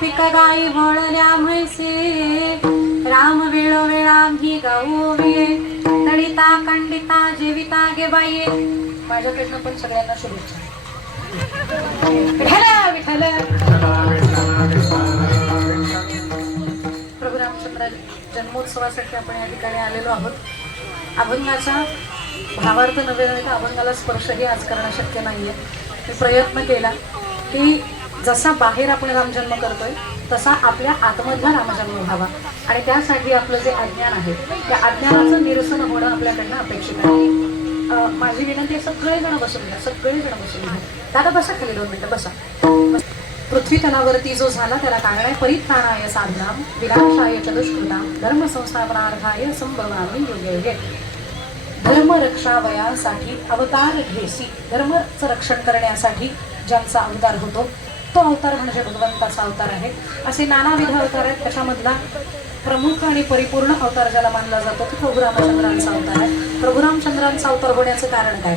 पिक गाई वळल्या म्हैसे, राम वेळोवेळा ही गाऊवे, दळिता खंडिता जेविता गे बाई. माझ्याकडनं पण सगळ्यांना शुभेच्छा. विठ्ठल विठ्ठल. प्रभू रामचंद्र जन्मोत्सवासाठी आपण या ठिकाणी आलेलो आहोत. अभंगाचा भावार्थ नव्हे तर अभंगाला स्पर्शही आज करणं शक्य नाहीये. मी प्रयत्न केला की जसा बाहेर आपण रामजन्म करतोय तसा आपल्या आतमधला रामजन्म व्हावा, आणि त्यासाठी आपलं जे अज्ञान आहे त्या अज्ञानाचं निरसन होणं आपल्याकडनं अपेक्षित आहे. माझी विनंती आहे, सगळेजण बसून घ्या, सगळेजण बसून घ्या. दादा बसा खाली 2 मिनिटं बसा. पृथ्वी तलावरती जो झाला त्याला काय आहे, परित्राणाय साधनाम विनाशाय च दुष्कृताम धर्म संस्थापनार्थाय संभवामी युगे युगे. धर्म रक्षावयासाठी अवतार घेसी, धर्माचं रक्षण करण्यासाठी ज्यांचा अवतार होतो तो अवतार म्हणजे भगवंताचा अवतार आहे. असे नानाविध अवतार आहेत. त्याच्यामधला प्रमुख आणि परिपूर्ण अवतार ज्याला मानला जातो तो प्रभू रामचंद्रांचा अवतार आहे. प्रभू रामचंद्रांचा अवतार होण्याचं कारण काय?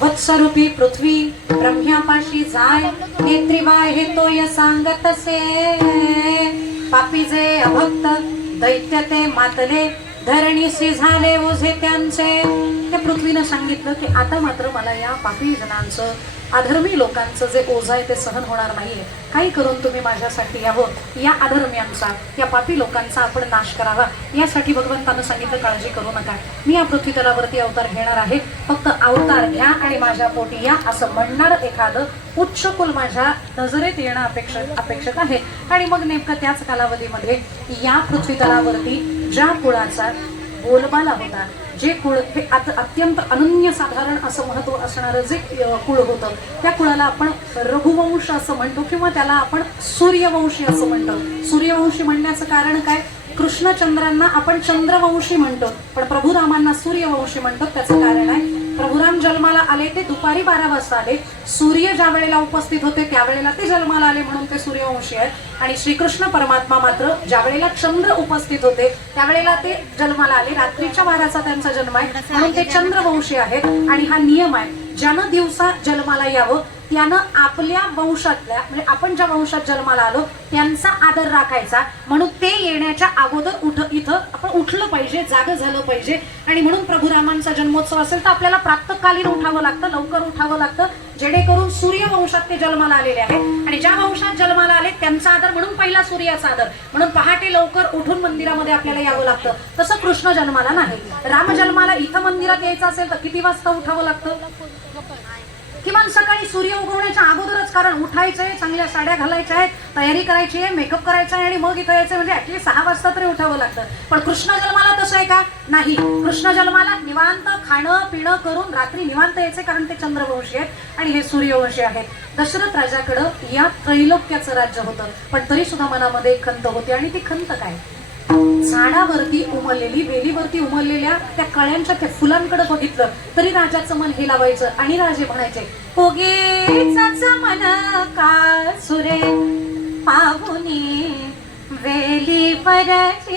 वत्सरूपी पृथ्वी ब्रह्म्यापाशी जाय, नेत्रीबाय हे तोय सांगत असे, पापी जे अभक्त दैत्य ते मातले, धरणीशी झाले ओझे त्यांचे. त्या पृथ्वीनं सांगितलं की आता मात्र मला या पापी जनांचं, अधर्मी लोकांचं जे ओझं आहे ते सहन होणार नाहीये. काही करून तुम्ही माझ्यासाठी यावं, या अधर्म्यांचा, या पापी लोकांचा आपण नाश करावा. यासाठी भगवंतानं सांगितलं काळजी करू नका, मी या पृथ्वी तलावरती अवतार घेणार आहे. फक्त अवतार घ्या आणि माझ्या पोटी या असं म्हणणार एखादं उच्च कुल माझ्या नजरेत येणं अपेक्षित आहे. आणि मग नेमकं त्याच कालावधीमध्ये या पृथ्वी तलावरती ज्या कुळाचा बोलबाला होता, जे कुळ हे अत्यंत अनन्यसाधारण असं महत्व असणारं जे कुळ होतं, त्या कुळाला आपण रघुवंश असं म्हणतो किंवा त्याला आपण सूर्यवंशी असं म्हणतो. सूर्यवंशी म्हणण्याचं कारण काय? कृष्णचंद्रांना आपण चंद्रवंशी म्हणतो, पण प्रभुरामांना सूर्यवंशी म्हणतो. त्याचं कारण आहे, प्रभुराम जन्माला आले ते दुपारी 12 वाजता आले. सूर्य ज्या वेळेला उपस्थित होते त्यावेळेला ते जन्माला आले म्हणून ते सूर्यवंशी आहेत. आणि श्रीकृष्ण परमात्मा मात्र ज्या वेळेला चंद्र उपस्थित होते त्यावेळेला ते जन्माला आले. रात्रीच्या 12चा त्यांचा जन्म आहे म्हणून ते चंद्रवंशी आहेत. आणि हा नियम आहे, ज्यानं दिवसा जन्माला यावं त्यानं आपल्या वंशातल्या, म्हणजे आपण ज्या वंशात जन्माला आलो त्यांचा आदर राखायचा. म्हणून ते येण्याच्या अगोदर इथं आपण उठलं पाहिजे, जागं झालं पाहिजे. आणि म्हणून प्रभुरामांचा जन्मोत्सव असेल तर आपल्याला प्रातःकालीन उठावं लागतं, लवकर उठावं लागतं, जेणेकरून सूर्यवंशात ते जन्माला आलेले आहेत. आणि ज्या वंशात जन्माला आले त्यांचा आदर म्हणून पहिला सूर्याचा आदर म्हणून पहाटे लवकर उठून मंदिरामध्ये आपल्याला यावं लागतं. तसं कृष्ण जन्माला नाही. राम जन्माला इथं मंदिरात यायचं असेल तर किती वाजता उठावं लागतं? किमान सकाळी सूर्य उगवण्याच्या अगोदरच, कारण उठायचंय, चांगल्या साड्या घालायच्या आहेत, तयारी करायची आहे, मेकअप करायचा आहे आणि मग इथं यायचं, म्हणजे ऍटलीस्ट 6 वाजता तरी उठावं लागतं. पण कृष्ण जन्माला तसं आहे का? नाही. कृष्ण जन्माला निवांत खाणं पिणं करून रात्री निवांत यायचे, कारण ते चंद्रवंशी आहेत आणि हे सूर्यवंशी आहेत. दशरथ राजाकडं या त्रैलोक्याचं राज्य होतं, पण तरी सुद्धा मनामध्ये खंत होती. आणि ती खंत काय? झाडावरती उमललेली, वेलीवरती उमललेल्या त्या कळ्यांच्या त्या फुलांकडे बघितलं तरी राजाचं मन हे लावायचं आणि राजे म्हणायचे, कोगेचाच मन का सुरे पाहुनी वेलीवरची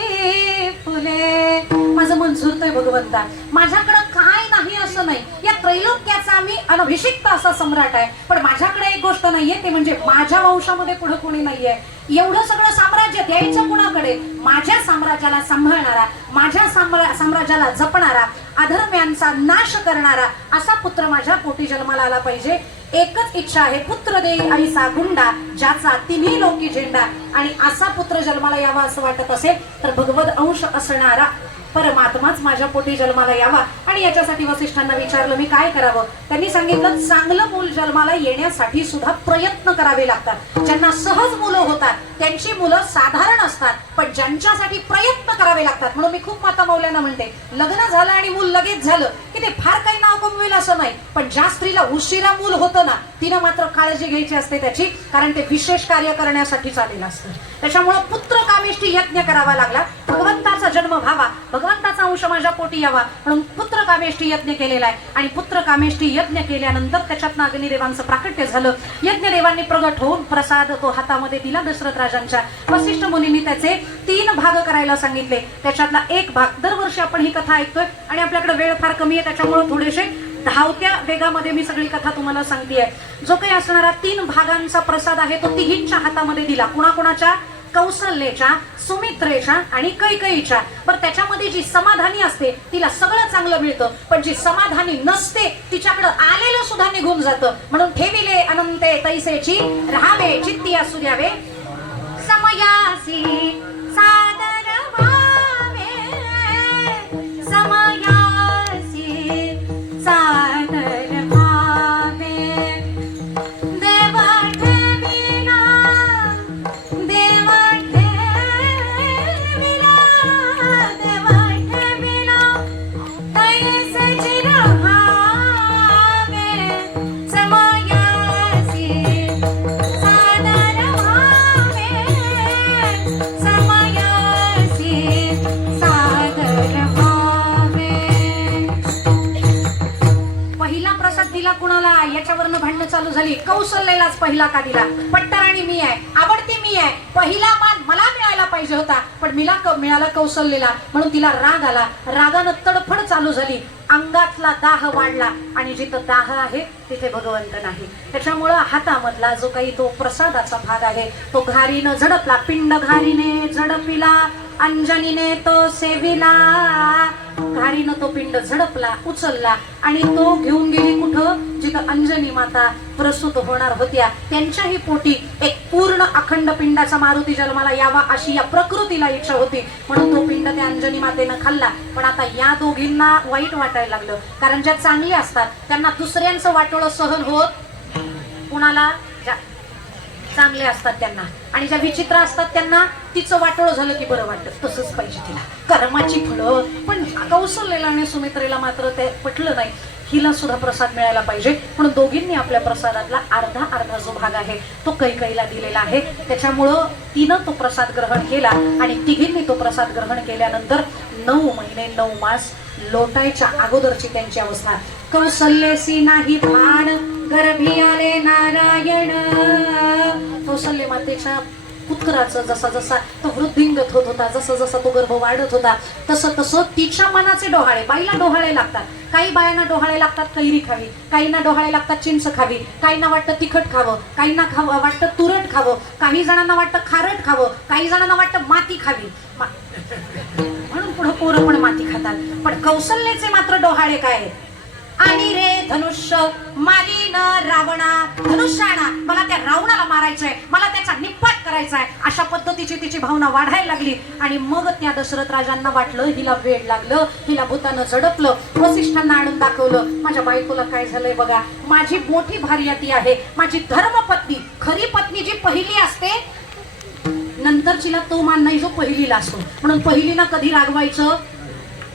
फुले. माझं मन झुरतंय भगवंता, माझ्याकडं काय नाही असं नाही. या त्रैलोक्याचा मी अनभिषिक्त असा सम्राट आहे, पण माझ्याकडे एक गोष्ट नाहीये, ते म्हणजे माझ्या वंशामध्ये पुढे कोणी नाहीये. एवढं सगळं साम्राज्य द्यायचं कुणाकडे? माझ्या साम्राज्याला सांभाळणारा, माझ्या साम्राज्याला जपणारा, अधर्म्यांचा नाश करणारा असा पुत्र माझ्या पोटी जन्माला आला पाहिजे. एकच इच्छा आहे, पुत्र देई ऐसा गुंडा ज्याचा तिन्ही लोकी झेंडा. आणि असा पुत्र जन्माला यावा असं वाटत असेल तर भगवद अंश असणारा परमात्माच माझ्या पोटी जन्माला यावा. आणि याच्यासाठी वसिष्ठांना विचारलं मी काय करावं? त्यांनी सांगितलं, चांगलं मूल जन्माला येण्यासाठी सुद्धा प्रयत्न करावे लागतात. ज्यांना सहज मुलं होतात त्यांची मुलं साधारण असतात, पण ज्यांच्यासाठी प्रयत्न करावे लागतात. म्हणून मी खूप माता मौल्यांना म्हणते, लग्न झालं आणि मूल लगेच झालं की ते फार काही नाव कमवेल असं नाही, पण ज्या स्त्रीला उशिरा मूल होतं ना तिनं मात्र काळजी घ्यायची असते त्याची, कारण ते विशेष कार्य करण्यासाठी चालेलं असतं. त्याच्यामुळे पुत्र कामेष्टी यज्ञ करावा लागला, भगवंताचा जन्म व्हावा, भगवंताचा अंश माझ्या पोटी यावा म्हणून पुत्र कामेष्टी यज्ञ केलेला आहे. आणि पुत्र कामेष्टी यज्ञ केल्यानंतर त्याच्यातनं अग्निदेवांचं प्राकट्य झालं. यज्ञदेवांनी प्रगट होऊन प्रसाद तो हातामध्ये दिला दशरथ राजांच्या. वसिष्ठ मुनींनी त्याचे 3 भाग करायला सांगितले. त्याच्यातला एक भाग, दरवर्षी आपण ही कथा ऐकतोय आणि आपल्याकडे वेळ फार कमी आहे त्याच्यामुळे थोडेसे धावत्या वेगामध्ये मी सगळी कथा तुम्हाला सांगतेय. जो काही असणारा 3 भागांचा प्रसाद आहे तो तिघींच्या हातामध्ये दिला. कुणाकुणाच्या? कौसल्याच्या, सुमित्रेच्या आणि कैकेयीच्या. पण त्याच्यामध्ये जी समाधानी असते तिला सगळं चांगलं मिळतं, पण जी समाधानी नसते तिच्याकडे आलेलं सुद्धा निघून जातं. म्हणून ठेविले अनंते तैसेची राहावे चित्ती असू द्यावे समयासी सादर व्हावे समयासी सादर व्हावे देव ठेविला देव ठेविला देव ठेविला तैसेची राहावे समयासी सादर व्हावे समयासी सादर व्हावे. पहिला प्रसाद दिला कुणाला? याच्यावरनं भांडणं चालू झाली. कौशल्यालाच पहिला का दिला? पट्टराणी मी आहे, आवडती मी आहे, पहिला मान मला मिळायला पाहिजे होता, पण मिळाला कौशल्याला. म्हणून तिला राग आला. रागानं तडफड चालू झाली. अंगातला दाह वाढला आणि जिथं दाह आहे तिथे भगवंत नाही. त्याच्यामुळं हातामधला जो काही तो प्रसादाचा भाग आहे तो घारीनं झडपला. पिंड घारीने झडपिला अंजनीने तो सेविला. घारीनं तो पिंड झडपला, उचलला आणि तो घेऊन गेली कुठं? जिथं अंजनी माता प्रसूत होणार होत्या त्यांच्याही पोटी एक पूर्ण अखंड पिंडाचा मारुती जन्माला यावा अशी या प्रकृतीला इच्छा होती. म्हणून तो पिंड त्या अंजनी मातेनं खाल्ला. पण आता या दोघींना वाईट वाटायला लागलं, कारण ज्या चांगली असतात त्यांना दुसऱ्यांचं वाटोळं सहन होत. कुणाला? ज्या चांगले असतात त्यांना, आणि ज्या विचित्र असतात त्यांना तिचं वाटोळं झालं की बरं वाटतं. तसंच पाहिजे तिला, कर्माची फळं. पण कौशल्याला आणि सुमित्रेला मात्र ते पटलं नाही. हिला सुद्धा प्रसाद मिळायला पाहिजे. म्हणून दोघींनी आपल्या प्रसादातला अर्धा अर्धा जो भाग आहे तो कैकेयीला दिलेला आहे. त्याच्यामुळं तिनं तो प्रसाद ग्रहण केला आणि तिघींनी तो प्रसाद ग्रहण केल्यानंतर 9 महिने 9 मास लोटायच्या अगोदरची त्यांची अवस्था. कौसल्यसी नाही भान गर्भी आले नारायण. कौसल्य मातेच्या पुत्राचं जसा जसा तो वृद्धिंगत होत होता, जसा जसा तो गर्भ वाढत होता, तसं तसं तिच्या मनाचे डोहाळे. बाईला डोहाळे लागतात. काही बायांना डोहाळे लागतात कैरी खावी, काहींना डोहाळे लागतात चिंच खावी, काहींना वाटतं तिखट खावं, काहींना वाटतं तुरट खावं, काही जणांना वाटतं खारट खावं, काही जणांना वाटतं माती खावी. म्हणून पुढे पोरं पण माती खातात. पण कौशल्याचे मात्र डोहाळे काय? आणि रे धनुष्य मारीन रावणा. धनुष्याना मला त्या रावणाला मारायचंय, मला त्याचा निपात करायचा आहे, अशा पद्धतीची तिची भावना वाढायला लागली. आणि मग त्या दशरथ राजांना वाटलं हिला वेड लागलं, हिला भूतानं झडपलं. वसिष्ठांना आणून दाखवलं, माझ्या बायकोला काय झालंय बघा. माझी मोठी भार्या ती आहे, माझी धर्मपत्नी. खरी पत्नी जी पहिली असते नंतरचीला तो मान नाही जो पहिलीला असतो. म्हणून पहिलीला कधी रागवायचं,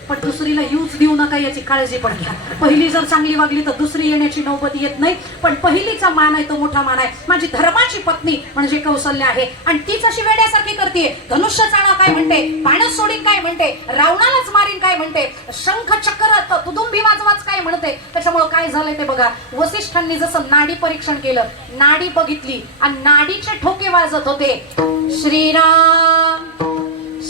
पण दुसरीला यूज देऊ नका याची काळजी पण घ्या. पहिली जर चांगली वागली तर दुसरी येण्याची नौबत येत नाही. पण पहिलीचा मान आहे तो मोठा मान आहे. माझी धर्माची पत्नी म्हणजे कौशल्य आहे आणि तीच अशी वेड्यासारखी करते. धनुष्य चाणा काय म्हणते, बाण सोडीन काय म्हणते, रावणालाच मारीन काय म्हणते, शंख चक्र तुदुंबी वाजवाच काय म्हणते. त्याच्यामुळे काय झालंय ते बघा. वसिष्ठांनी जसं नाडी परीक्षण केलं, नाडी बघितली आणि नाडीचे ठोके वाजत होते. श्रीराम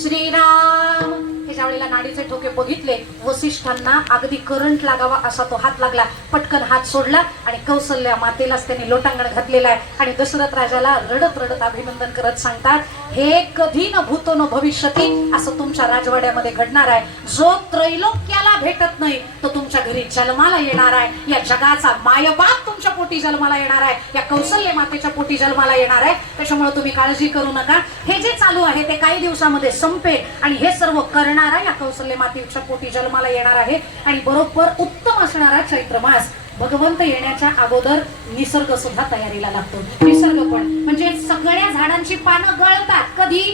श्रीराम. ज्या वेळेला नाडीचे ठोके बघितले वसिष्ठांना अगदी करंट लागावा असा तो हात लागला. पटकन हात सोडला आणि कौशल्या मातेलाच त्यांनी लोटांगण घातलेला आहे. आणि दशरथ राजाला रडत रडत अभिनंदन करत सांगतात, हे कधी न भूतो न भविष्यती असं तुमच्या राजवाड्यामध्ये घडणार आहे. जो त्रैलोक्याला भेटत नाही तो तुमच्या घरी जन्माला येणार आहे. या जगाचा मायबाप तुमच्या पोटी जन्माला येणार आहे, या कौशल्य मातेच्या पोटी जन्माला येणार आहे. त्याच्यामुळे तुम्ही काळजी करू नका. हे जे चालू आहे ते काही दिवसामध्ये संपेल आणि हे सर्व करणारा या कौशल्य मातेच्या पोटी जन्माला येणार आहे. आणि बरोबर उत्तम असणारा चैत्र मास भगवंत येण्याच्या अगोदर निसर्ग सुद्धा तयारीला लागतो. निसर्ग पण म्हणजे सगळ्या झाडांची पानं गळतात कधी?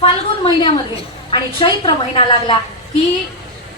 फाल्गुन महिन्यामध्ये. आणि चैत्र महिना लागला की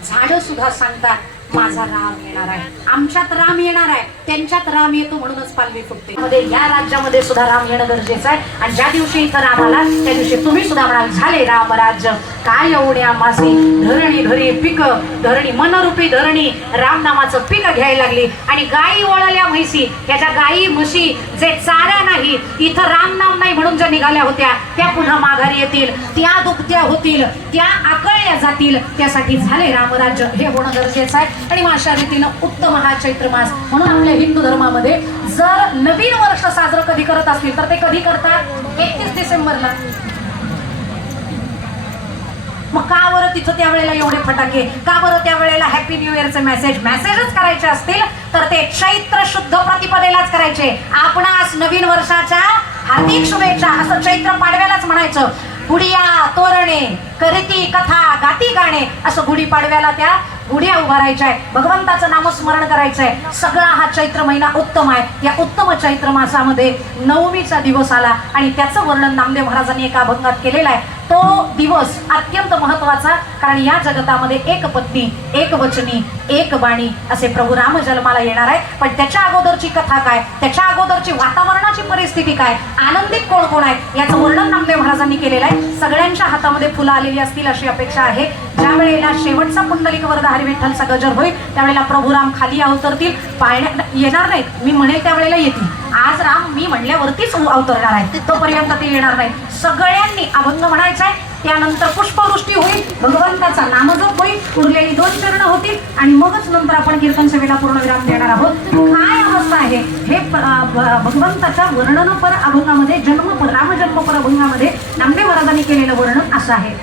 झाडं सुद्धा सांगतात माझा राम येणार आहे, आमच्यात राम येणार आहे. त्यांच्यात राम येतो म्हणूनच पालवी फुटते. मध्ये या राज्यामध्ये सुद्धा राम येणं गरजेचं आहे. आणि ज्या दिवशी इथं राम आला त्या दिवशी तुम्ही सुद्धा म्हणाल झाले राम राज्य. काय एवढ्या मासी धरणी घरी पीक, धरणी मनरूपी धरणी राम नामाचं पीक घ्यायला लागली. आणि गायी ओळाल्या म्हैसी, त्याच्या गायी म्हशी जे चारा नाही, इथं राम नाम नाही म्हणून ज्या निघाल्या होत्या त्या पुन्हा माघारी येतील, त्या दुभत्या होतील, त्या आकळल्या जातील. त्यासाठी झाले रामराज्य हे होणं गरजेचं आहे. आणि मग अशा रीतीनं उत्तम हा चैत्र मास. म्हणून आपल्या हिंदू धर्मामध्ये जर नवीन वर्ष साजरं कधी करत असतील तर ते कधी करतात? 31 डिसेंबरला. मग का बरं तिथं त्यावेळेला एवढे फटाके, का बरं त्यावेळेला हॅपी न्यू इयरचे मेसेजच करायचे असतील तर ते चैत्र शुद्ध प्रतिपदेलाच करायचे. आपणास नवीन वर्षाच्या हार्दिक शुभेच्छा असं चैत्र पाडव्यालाच म्हणायचं. गुढिया तोरणे करीती कथा गाती गाणे असं गुढी पाडव्याला त्या गुढ्या उभारायच्या आहे, भगवंताचं नामस्मरण करायचं आहे. सगळा हा चैत्र महिना उत्तम आहे. या उत्तम चैत्र मासामध्ये नवमीचा दिवस आला आणि त्याचं वर्णन नामदेव महाराजांनी एका अभंगात केलेलं आहे. तो दिवस अत्यंत महत्वाचा, कारण या जगतामध्ये एक पत्नी एक वचनी एक बाणी असे प्रभू राम जन्माला येणार आहे. पण त्याच्या अगोदरची कथा काय, त्याच्या अगोदरची वातावरणाची परिस्थिती काय, आनंदित कोण कोण आहे याचं वर्णन नामदेव महाराजांनी केलेलं आहे. सगळ्यांच्या हातामध्ये फुलं आलेली असतील अशी अपेक्षा आहे. ज्या वेळेला शेवटचा पुंडलिक वरद हरी विठ्ठलचा गजर होईल त्यावेळेला प्रभू राम खाली अवतरतील. पाळण्यात येणार नाहीत, मी म्हणेल त्यावेळेला येतील. आज राम मी म्हणल्यावरतीच अवतरणार आहे, तोपर्यंत ते येणार नाही. सगळ्यांनी अभंग म्हणायचा आहे. त्यानंतर पुष्पवृष्टी होईल, भगवंताचा नामजप होईल, उरलेली 2 चरण होतील आणि मगच नंतर आपण कीर्तन सेवेला पूर्णविराम देणार आहोत. काय अवस्था आहे हे भगवंताच्या वर्णनपर अभंगामध्ये रामजन्मपर अभंगामध्ये नामदेव महाराजांनी केलेलं वर्णन असं आहे.